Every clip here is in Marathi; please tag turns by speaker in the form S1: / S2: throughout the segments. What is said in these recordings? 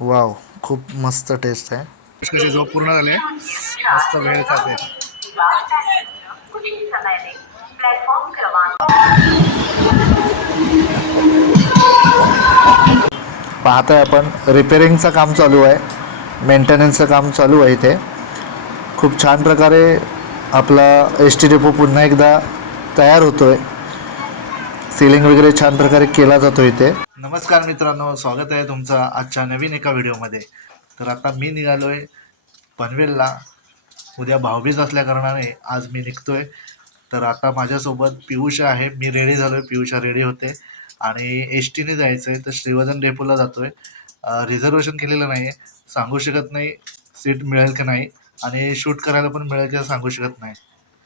S1: वाव खूप मस्त टेस्ट आहे.
S2: झोप पूर्ण झाले मस्त वेळ खाते.
S1: पाहताय आपण रिपेरिंगचं काम चालू आहे. मेंटेनन्सचं काम चालू आहे इथे. खूप छान प्रकारे आपला एस टी डेपो पुन्हा एकदा तयार होतो आहे सिलिंग वगैरे छान प्रकारे केला जातो इथे. नमस्कार मित्रांनो स्वागत आहे तुमचं आजच्या नवीन एका व्हिडिओमध्ये. तर आता मी निघालो आहे पनवेलला. उद्या भाऊबीज असल्या कारणाने आज मी निघतोय. तर आता माझ्यासोबत पियुष आहे. मी रेडी झालो आहे पियुषा रेडी होते. आणि एस टीने जायचं आहे तर श्रीवर्धन डेपोला जातो आहे रिझर्वेशन केलेलं नाही आहे सांगू शकत नाही सीट मिळेल की नाही. आणि शूट करायला पण मिळेल की सांगू शकत नाही.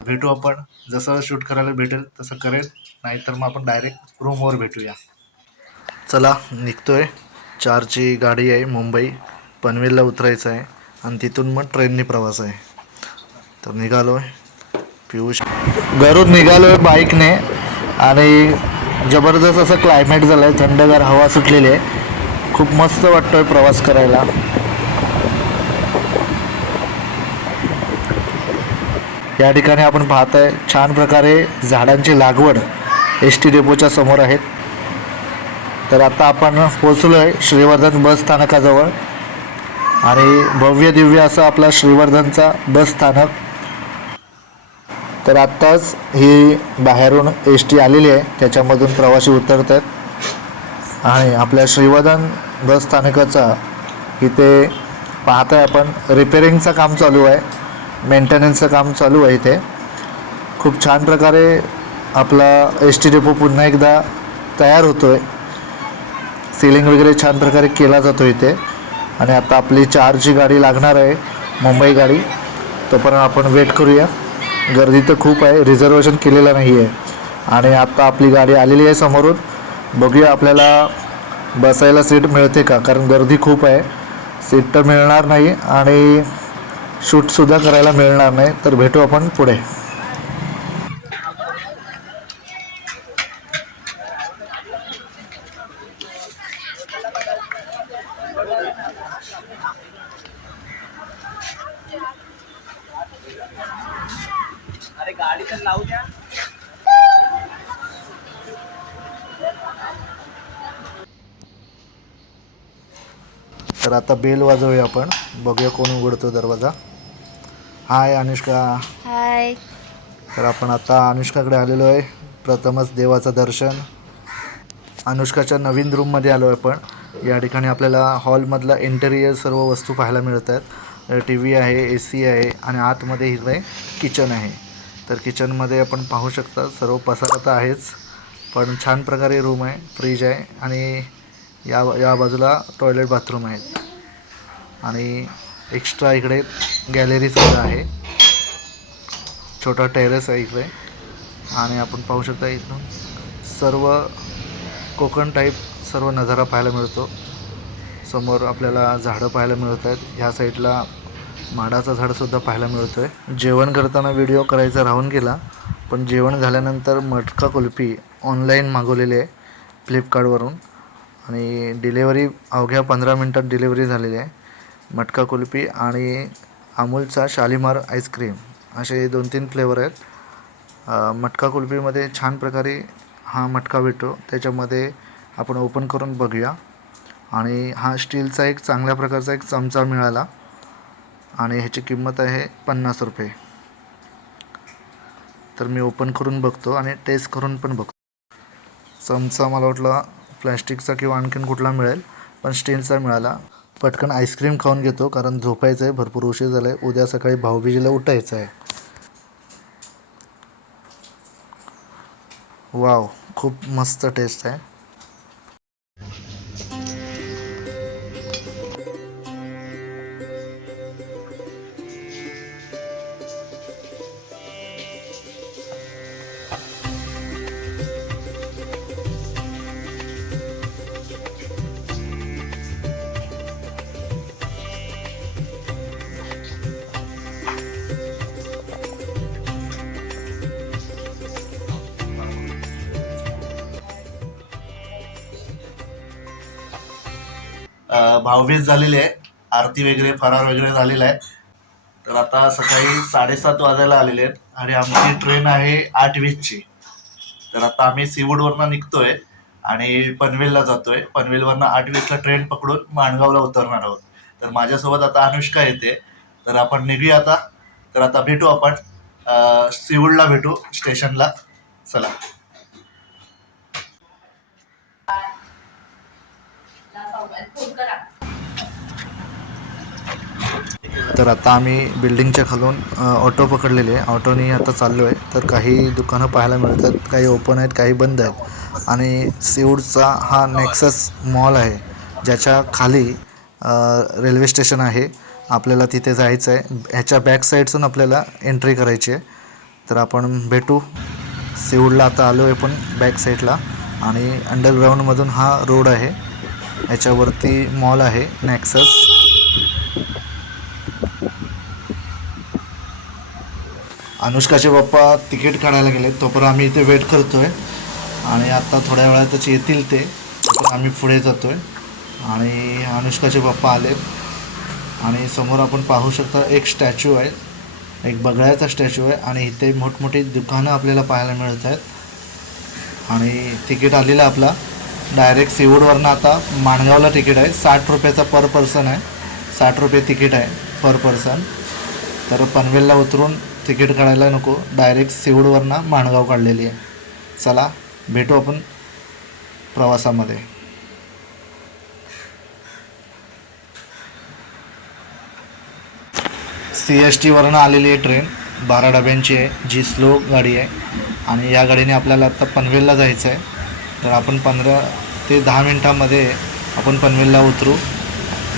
S1: भेटू आपण. जसं शूट करायला भेटेल तसं करेल नाहीतर मग आपण डायरेक्ट रूमवर भेटूया. चला निघतो आहे चारची गाडी आहे मुंबई. पनवेलला उतरायचं आहे. आणि तिथून मग ट्रेनने प्रवास आहे. तर निघालो आहे पियुष. घरून निघालो आहे बाईकने. आणि जबरदस्त असं क्लायमेट झालं आहे थंडगार हवा सुटलेली आहे. खूप मस्त वाटतो आहे प्रवास करायला. या ठिकाणी आपण पाहत आहे छान प्रकारे झाडांची लागवड एस टी डेपोच्या समोर आहेत तर आता आपण पोचलो आहे श्रीवर्धन बस स्थानकाजवळ. आणि भव्य दिव्य असं आपला श्रीवर्धनचा बस स्थानक. तर आत्ताच ही बाहेरून एस टी आलेली आहे त्याच्यामधून प्रवासी उतरत आहेत आणि आपल्या श्रीवर्धन बस स्थानकाचा इथे पाहताय आपण रिपेरिंगचं काम चालू आहे मेंटेनन्सचं काम चालू आहे इथे. खूप छान प्रकारे आपला एस टी डेपो पुन्हा एकदा तयार होतो आहे सिलिंग वगैरे छान प्रकारे केला जातो इथे. आणि आता आपली चारची गाडी लागणार आहे मुंबई गाडी. तोपर्यंत आपण वेट करूया. गर्दी तर खूप आहे रिझर्वेशन केलेलं नाही आहे आणि आत्ता आपली गाडी आलेली आहे समोरून. बघूया आपल्याला बसायला सीट मिळते का? कारण गर्दी खूप आहे. सीट तर मिळणार नाही आणि शूटसुद्धा करायला मिळणार नाही. तर भेटू आपण पुढे
S3: अरे गाडी तर लावू द्या
S1: तर आता बेल वाजवूया आपण. बघूया कोण उघडतो दरवाजा. हाय अनुष्का.
S4: हाय
S1: तर आपण आता अनुष्काकडे आलेलो आहे. प्रथमच देवाचं दर्शन. अनुष्काच्या नवीन रूममध्ये आलो आहे आपण. या ठिकाणी आपल्याला हॉलमधला इंटेरियर सर्व वस्तू पाहायला मिळत आहेत टी व्ही आहे ए सी आहे आणि आतमध्ये हिरवं किचन आहे. तर किचनमध्ये आपण पाहू शकता सर्व पसारा तर आहेच. पण छान प्रकारे रूम आहे फ्रीज आहे आणि या या बाजूला टॉयलेट बाथरूम आहेत. आणि एक्स्ट्रा इकडे गॅलरीसुद्धा आहे. छोटा टेरेस आहे इकडे. आणि आपण पाहू शकता इथून सर्व कोकण टाईप सर्व नजारा पाहायला मिळतो. समोर आपल्याला झाडं पाहायला मिळत आहेत. ह्या साईडला माडाचं झाडसुद्धा पाहायला मिळतो आहे जेवण करताना व्हिडिओ करायचा राहून गेला पण जेवण झाल्यानंतर मटका कुल्फी ऑनलाईन मागवलेली आहे फ्लिपकार्टवरून आणि डिलेवरी अवघ्या पंधरा मिनटात डिलेवरी झालेली आहे. मटका कुल्फी आणि अमूलचा शालिमार आईस्क्रीम असे दोन तीन फ्लेवर आहेत. मटका कुल्फीमध्ये छान प्रकारे हा मटका भेटतो. त्याच्यामध्ये आपण ओपन करून बघूया. आणि हा स्टीलचा एक चांगल्या प्रकारचा एक चमचा मिळाला. आणि ह्याची किंमत आहे पन्नास रुपये. तर मी ओपन करून बघतो आणि टेस्ट करून पण बघतो. चमचा मला वाटलं प्लॅस्टिकचा किंवा आणखीन कुठला मिळेल पण स्टीलचा मिळाला. पटकन आईस्क्रीम खाऊन घेतो कारण झोपायचं आहे भरपूर उशीर झाला आहे उद्या सकाळी भाऊबीजेला उठायचं आहे. वाव खूप मस्त टेस्ट आहे. अ, झालेली आहे. आरती वगैरे फरार वगैरे झालेला आहे. तर आता सकाळी साडेसात वाजायला आलेले आहेत. आणि आमची ट्रेन आहे आठ वीसची. तर आता आम्ही सीवूडवरनं निघतोय आणि पनवेलला जातोय. पनवेलवरनं आठ वीसला ट्रेन पकडून माणगावला उतरणार आहोत. तर माझ्यासोबत आता अनुष्का येते. तर आपण निघूया आता. तर आता भेटू आपण. सीवूडला भेटू स्टेशनला. चला. तर आता आम्ही बिल्डिंगच्या खालून ऑटो पकडलेले आहे. ऑटोनी आता चाललो आहे. तर काही दुकानं पाहायला मिळतात काही ओपन आहेत काही बंद आहेत. आणि सिवूडचा हा नेक्सस मॉल आहे ज्याच्या खाली रेल्वे स्टेशन आहे. आपल्याला तिथे जायचं आहे ह्याच्या बॅक साईडसून आपल्याला एंट्री करायची आहे. तर आपण भेटू. सिवूडला आता आलो आहे पण बॅक साईडला. आणि अंडरग्राऊंडमधून हा रोड आहे. याच्यावरती मॉल आहे नॅक्सस अनुष्काचे पप्पा तिकीट काढायला गेले तोपर्यंत आम्ही इथे वेट करतोय. आणि आता थोड्या वेळातच येतील ते आम्ही पुढे जातोय. आणि अनुष्काचे पप्पा आलेत. आणि समोर आपण पाहू शकता एक स्टॅच्यू आहे. एक बगळ्याचा स्टॅच्यू आहे आणि इथे मोठमोठी दुकानं आपल्याला पाहायला मिळत आहेत. आणि तिकीट आलेलं आपला. डायरेक्ट सेवूडवरनं आता माणगावला तिकीट आहे. साठ रुपयाचा पर पर्सन आहे. साठ रुपये तिकीट आहे पर पर्सन. तर पनवेलला उतरून तिकीट काढायला नको. डायरेक्ट सेवूडवरनं माणगाव काढलेली आहे. चला भेटू आपण प्रवासामध्ये. सी एस टीवरनं आलेली आहे ट्रेन. बारा डब्यांची आहे. जी स्लो गाडी आहे. आणि या गाडीने आपल्याला आत्ता पनवेलला जायचं आहे. तर आपण पंधरा ते दहा मिनटामध्ये आपण पनवेलला उतरू.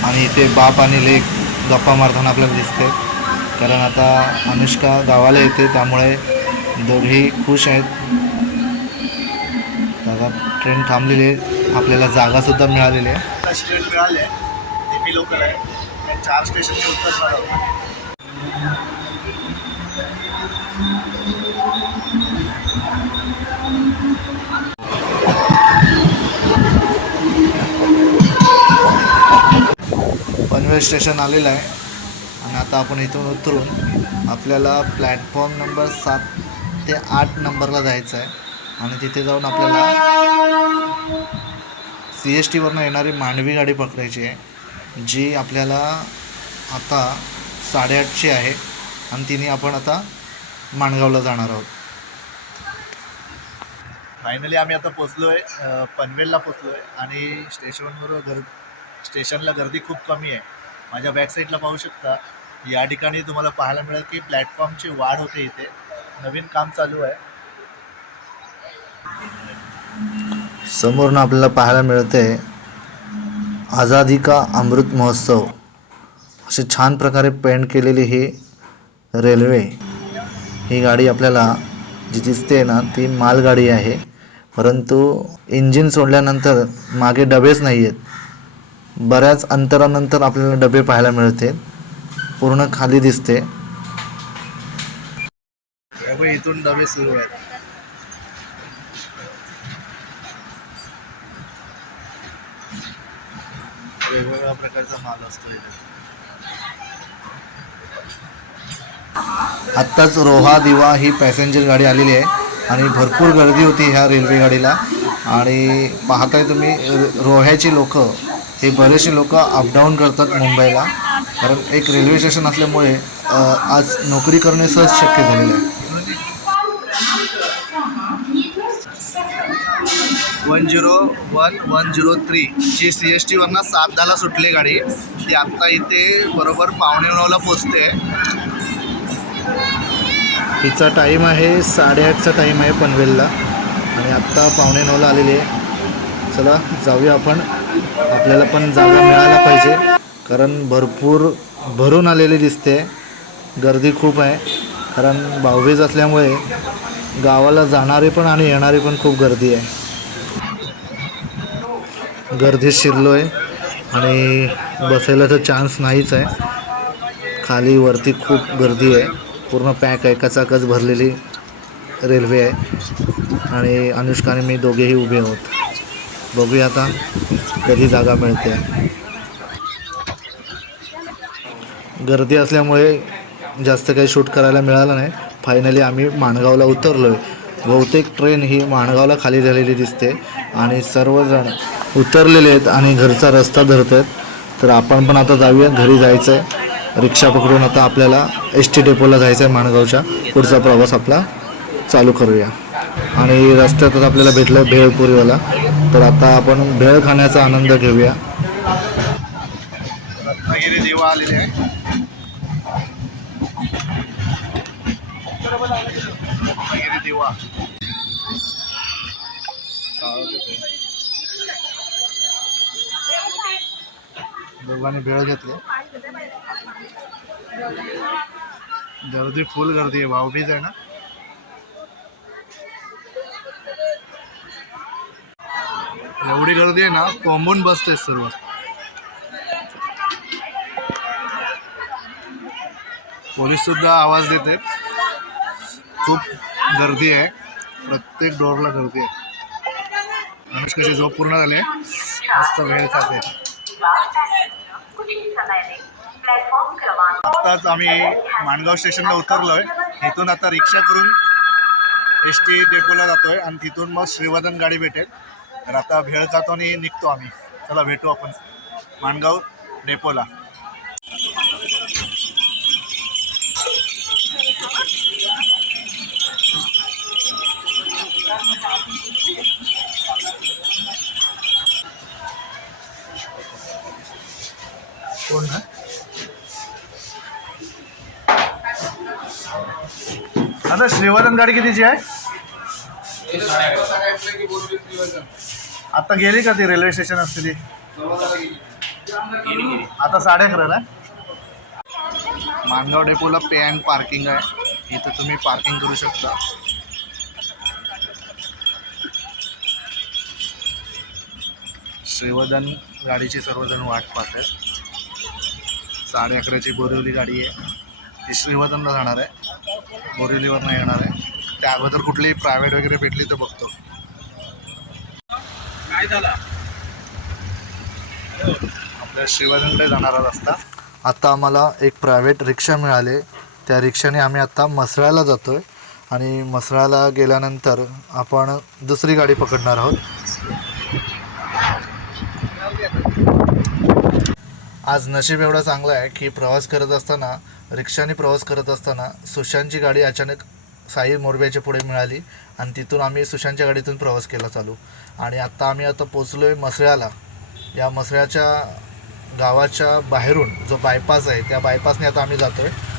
S1: आणि इथे बाप आणि लेक गप्पा मारताना आपल्याला दिसते कारण आता अनुष्का गावाला येते त्यामुळे दोघेही खुश आहेत. आता ट्रेन थांबलेली आहे. आपल्याला जागासुद्धा मिळालेली आहे.
S2: ट्रेन मिळाली आहे. ते मी लोकल आहे. चार स्टेशनचे उतरणार
S1: पनवेल स्टेशन आलेलं आहे. आणि आता आपण इथून उतरून आपल्याला प्लॅटफॉर्म नंबर सात ते आठ नंबरला जायचं आहे. आणि तिथे जाऊन आपल्याला सी एस टीवरनं येणारी मांडवी गाडी पकडायची आहे जी आपल्याला आता साडेआठची आहे. आणि तिने आपण आता माणगावला जाणार आहोत.
S2: फायनली आम्ही आता पोचलो आहे पनवेलला पोचलो आहे आणि स्टेशनवर घर स्टेशनला गर्दी खूप कमी आहे. माझ्या बॅक साईडला पाहू शकता या ठिकाणी तुम्हाला पाहायला मिळेल की प्लॅटफॉर्मची वाढ होते इथे. नवीन काम चालू आहे.
S1: समोरून आपल्याला पाहायला मिळते आझादी का अमृत महोत्सव? असे छान प्रकारे पेंट केलेली ही रेल्वे ही गाडी आपल्याला जी दिसते ना ती मालगाडी आहे. परंतु इंजिन सोडल्यानंतर मागे डबेच नाही आहेत बऱ्याच अंतरानंतर आपल्याला डबे पाहायला मिळते. पूर्ण खाली दिसते.
S2: इथून डबे सुरू आहेत. वेगवेगळ्या प्रकारचा माल असतो
S1: आत्ताच रोहा दिवा ही पॅसेंजर गाडी आलेली आहे आणि भरपूर गर्दी होती ह्या रेल्वे गाडीला. आणि पाहताय तुम्ही रोह्याची लोक हे बरेचसे लोक अपडाऊन करतात मुंबईला. कारण एक रेल्वे स्टेशन असल्यामुळे आज नोकरी करणे सहज शक्य झालेलं आहे.
S2: One zero one one zero three G C S टीवरनं सात दहाला सुटली गाडी. ती आत्ता इथे बरोबर पावणे नऊला पोचते.
S1: तिचा टाईम आहे साडेआठचा टाईम आहे पनवेलला. आणि आत्ता पावणे नऊला आलेली आहे. चला जाऊया आपण. आपल्याला पण जागा मिळायला पाहिजे. कारण भरपूर भरून आलेली दिसते. गर्दी खूप आहे. कारण भाऊबीज असल्यामुळे गावाला जाणारी पण आणि येणारी पण खूप गर्दी आहे. गर्दी शिरलो आहे आणि बसायला तर चान्स नाहीच आहे. खाली वरती खूप गर्दी आहे. पूर्ण पॅक आहे. कचाकच भरलेली रेल्वे आहे. आणि अनुष्का आणि मी दोघेही उभे आहोत. बघूया आता कधी जागा मिळते. गर्दी असल्यामुळे जास्त काही शूट करायला मिळालं नाही. फायनली आम्ही माणगावला उतरलो आहे बहुतेक ट्रेन ही माणगावला खाली झालेली दिसते आणि सर्वजण उतरलेले आहेत आणि घरचा रस्ता धरत आहेत तर आपण पण आता जाऊया. घरी जायचं आहे रिक्षा पकडून आता आपल्याला एस टी डेपोला जायचं आहे माणगावच्या. पुढचा प्रवास आपला चालू करूया. आणि रस्त्यातच आपल्याला भेटलं भेळपुरीवाला. तर आता आपण भेळ खाण्याचा आनंद घेऊया.
S2: रत्नागिरी देवा आलेले आहे. रत्नागिरी देवा
S1: दोघांनी भेळ घेतली.
S2: गर्दी फुल गर्दी आहे. भाऊबीज आहे ना? एवढी गर्दी आहे ना कोंबून बसते सर्व. पोलीस सुद्धा आवाज देते. खूप गर्दी आहे. प्रत्येक डोरला गर्दी आहे. अनुष्काची झोप पूर्ण झाले मस्त वेळ खाते. आत्ताच आम्ही माणगाव स्टेशनला उतरलोय. इथून आता रिक्षा करून एस टी डेपोला जातोय आणि तिथून मग श्रीवर्धन गाडी भेटेल. तर आता भेळ खातो आणि निघतो आम्ही. चला भेटू आपण. माणगाव डेपोला. कोण ना आता श्रीवर्धन गाडी कितीची आहे? आता गेली का ती रेल्वे स्टेशन असते ती? आता साडे अकराला आहे? मानगाव डेपोला पे अँड पार्किंग आहे. इथं तुम्ही पार्किंग करू शकता. श्रीवर्धन गाडीची सर्वजण वाट पाहत आहेत. साडे अकराची बोरिवली गाडी आहे. ती श्रीवर्धनला जाणार आहे. बोरिवलीवरनं येणार आहे. त्या अगोदर कुठलीही प्रायव्हेट वगैरे भेटली तर बघतो.
S3: काय झाला?
S2: आपल्या श्रीवर्धनकडे जाणारा रस्ता.
S1: आता आम्हाला एक प्रायव्हेट रिक्षा मिळाले. त्या रिक्षाने आम्ही आता मसळ्याला जातो आहे आणि मसळ्याला गेल्यानंतर आपण दुसरी गाडी पकडणार आहोत. आज नशीब एवढं चांगलं आहे की प्रवास करत असताना रिक्षाने प्रवास करत असताना सुशांतची गाडी अचानक साई मोरब्याच्या पुढे मिळाली आणि तिथून आम्ही सुशांतच्या गाडीतून प्रवास केला चालू. आणि आत्ता आम्ही आता पोचलो आहे मसळ्याला या मसळ्याच्या गावाच्या बाहेरून जो बायपास आहे त्या बायपासने आता आम्ही जातो आहे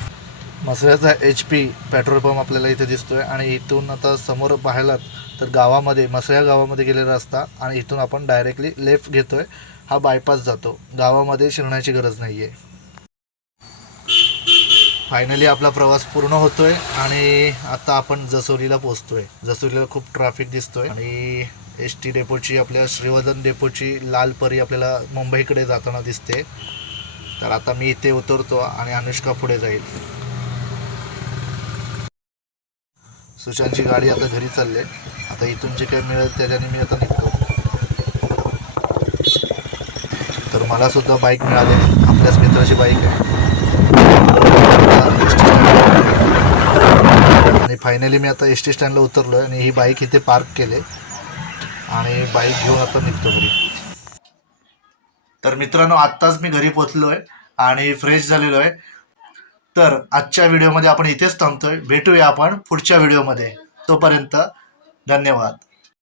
S1: मसळ्याचा एच पी पेट्रोल पंप आपल्याला इथे दिसतो आहे आणि इथून आता समोर पाहिलात तर गावामध्ये मसळ्या गावामध्ये गेलेला रस्ता आणि इथून आपण डायरेक्टली लेफ्ट आहे हा बायपास जातो. गावामध्ये शिरण्याची गरज नाही आहे फायनली आपला प्रवास पूर्ण होतोय आणि आता आपण जसोलीला पोहोचतोय. जसोलीला खूप ट्रॅफिक दिसतोय आणि एस टी डेपोची आपल्या श्रीवर्धन डेपोची लाल परी आपल्याला मुंबईकडे जाताना दिसते. तर आता मी इथे उतरतो आणि अनुष्का पुढे जाईल. सुशांतची गाडी आता घरी चालले आता इथून जे काही मिळेल त्याच्याने मी आता निघतो. तर मला सुद्धा बाईक मिळाली. आपल्याच मित्राची बाईक आहे. आणि फायनली मी आता एस टी स्टँडला उतरलो आहे आणि ही बाईक इथे पार्क केले. आणि बाईक घेऊन आता निघतो घरी.
S2: तर मित्रांनो आत्ताच मी घरी पोचलो आहे आणि फ्रेश झालेलो आहे तर आजच्या व्हिडिओमध्ये आपण इथेच थांबतोय. भेटूया आपण पुढच्या व्हिडिओमध्ये तोपर्यंत धन्यवाद.